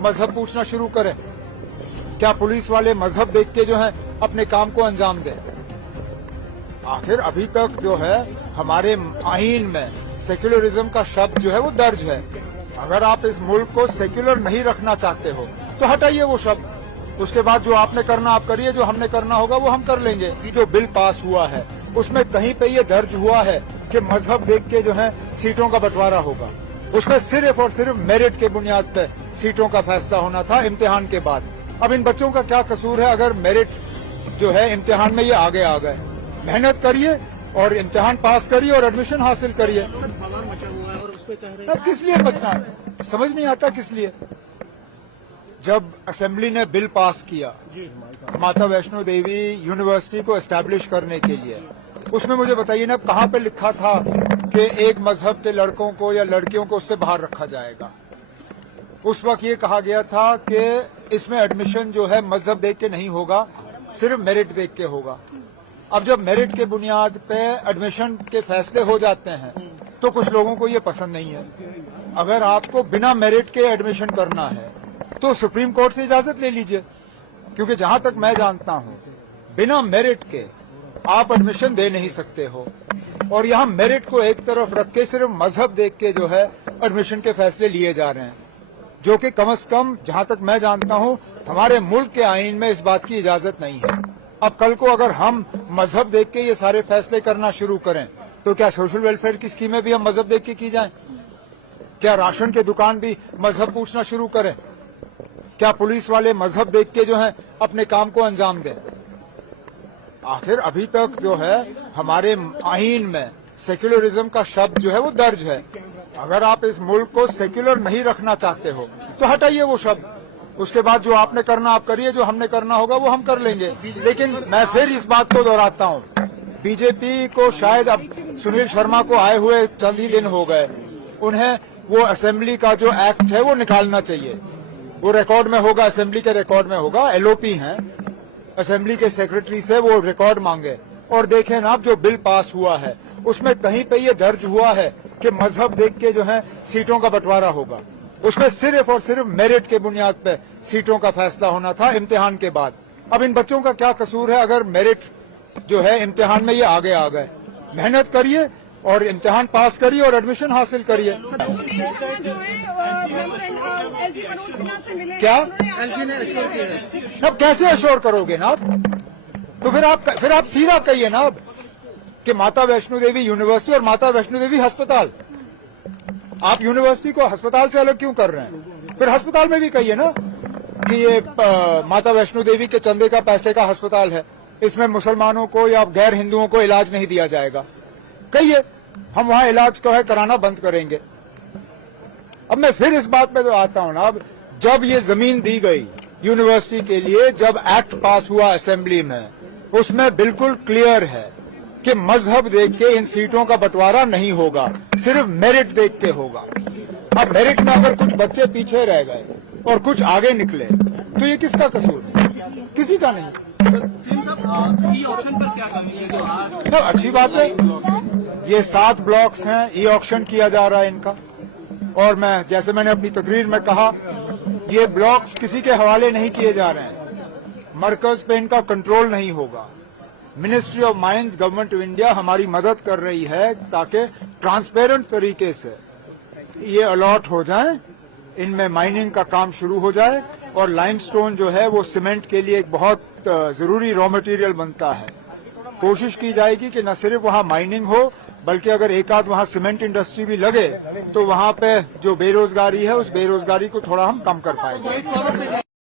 मजहब पूछना शुरू करें? क्या पुलिस वाले मजहब देख के जो है अपने काम को अंजाम दें? आखिर अभी तक जो है हमारे आईन में सेक्युलरिज्म का शब्द जो है वो दर्ज है। अगर आप इस मुल्क को सेक्युलर नहीं रखना चाहते हो तो हटाइए वो शब्द। उसके बाद जो आपने करना आप करिए, जो हमने करना होगा वो हम कर लेंगे। जो बिल पास हुआ है उसमें कहीं पे ये दर्ज हुआ है कि मजहब देख के जो है सीटों का बंटवारा होगा। उसमें सिर्फ और सिर्फ मेरिट के बुनियाद पे सीटों का फैसला होना था इम्तिहान के बाद। अब इन बच्चों का क्या कसूर है अगर मेरिट जो है इम्तिहान में ये आगे आ गए? मेहनत करिए और इम्तिहान पास करिए और एडमिशन हासिल करिए। अब किस लिए बचना है? समझ नहीं आता किस लिए। जब असेंबली ने बिल पास किया माता वैष्णो देवी यूनिवर्सिटी को एस्टैब्लिश करने के लिए, उसमें मुझे बताइए ना कहाँ पे लिखा था कि एक मजहब के लड़कों को या लड़कियों को उससे बाहर रखा जाएगा? उस वक्त ये कहा गया था कि इसमें एडमिशन जो है मजहब देख के नहीं होगा, सिर्फ मेरिट देख के होगा। अब जब मेरिट के बुनियाद पे एडमिशन के फैसले हो जाते हैं तो कुछ लोगों को ये पसंद नहीं है। अगर आपको बिना मेरिट के एडमिशन करना है तो सुप्रीम कोर्ट से इजाजत ले लीजिए, क्योंकि जहां तक मैं जानता हूं बिना मेरिट के आप एडमिशन दे नहीं सकते हो। और यहां मेरिट को एक तरफ रख के सिर्फ मजहब देख के जो है एडमिशन के फैसले लिए जा रहे हैं, जो कि कम से कम जहां तक मैं जानता हूं हमारे मुल्क के आईन में इस बात की इजाजत नहीं है। अब कल को अगर हम मजहब देख के ये सारे फैसले करना शुरू करें तो क्या सोशल वेलफेयर की स्कीमें भी हम मजहब देख के की जाएं? क्या राशन के दुकान भी मजहब पूछना शुरू करें? क्या पुलिस वाले मजहब देख के जो है अपने काम को अंजाम दें? आखिर अभी तक जो है हमारे आईन में सेक्युलरिज्म का शब्द जो है वो दर्ज है। अगर आप इस मुल्क को सेक्युलर नहीं रखना चाहते हो तो हटाइए वो शब्द। उसके बाद जो आपने करना आप करिए, जो हमने करना होगा वो हम कर लेंगे। लेकिन मैं फिर इस बात को दोहराता हूं, बीजेपी को शायद अब सुनील शर्मा को आए हुए चंद ही दिन हो गए, उन्हें वो असेंबली का जो एक्ट है वो निकालना चाहिए। वो रिकॉर्ड में होगा, असेंबली के रिकॉर्ड में होगा। एलओपी हैं, असेंबली के सेक्रेटरी से वो रिकॉर्ड मांगे और देखें ना जो बिल पास हुआ है उसमें कहीं पे ये दर्ज हुआ है कि मजहब देख के जो है सीटों का बंटवारा होगा। उसमें सिर्फ और सिर्फ मेरिट के बुनियाद पे सीटों का फैसला होना था इम्तिहान के बाद। अब इन बच्चों का क्या कसूर है अगर मेरिट जो है इम्तिहान में ये आगे आ गए? मेहनत करिए और इम्तिहान पास करिए और एडमिशन हासिल करिए। क्या अब कैसे अश्योर करोगे ना? तो फिर आप सीधा कहिए ना अब कि माता वैष्णो देवी यूनिवर्सिटी और माता वैष्णो देवी अस्पताल। आप यूनिवर्सिटी को अस्पताल से अलग क्यों कर रहे हैं? फिर अस्पताल में भी कहिए ना कि ये माता वैष्णो देवी के चंदे का पैसे का अस्पताल है, इसमें मुसलमानों को या गैर हिंदुओं को इलाज नहीं दिया जाएगा। कहिए हम वहां इलाज जो है कराना बंद करेंगे। अब मैं फिर इस बात पे तो आता हूं ना, अब जब ये जमीन दी गई यूनिवर्सिटी के लिए, जब एक्ट पास हुआ असेंबली में, उसमें बिल्कुल क्लियर है कि मजहब देख के इन सीटों का बंटवारा नहीं होगा, सिर्फ मेरिट देख के होगा। अब मेरिट में अगर कुछ बच्चे पीछे रह गए और कुछ आगे निकले तो ये किसका कसूर? किसी का नहीं। ई ऑक्शन पर क्या कहेंगे? अच्छी बात है, ये 7 ब्लॉक्स हैं, ई ऑक्शन किया जा रहा है इनका। और मैं जैसे मैंने अपनी तकरीर में कहा, ये ब्लॉक्स किसी के हवाले नहीं किए जा रहे हैं, मरकज पे इनका कंट्रोल नहीं होगा। Ministry of mines, government of India हमारी मदद कर रही है ताकि ट्रांसपेरेंट तरीके से ये अलॉट हो जाए, इनमें माइनिंग का काम शुरू हो जाए। और लाइमस्टोन जो है वो सीमेंट के लिए एक बहुत जरूरी रॉ मटेरियल बनता है। कोशिश की जाएगी कि न सिर्फ वहां माइनिंग हो, बल्कि अगर एक आध वहां सीमेंट इंडस्ट्री भी लगे तो वहां पे जो बेरोजगारी है उस बेरोजगारी को थोड़ा हम कम कर पाएंगे।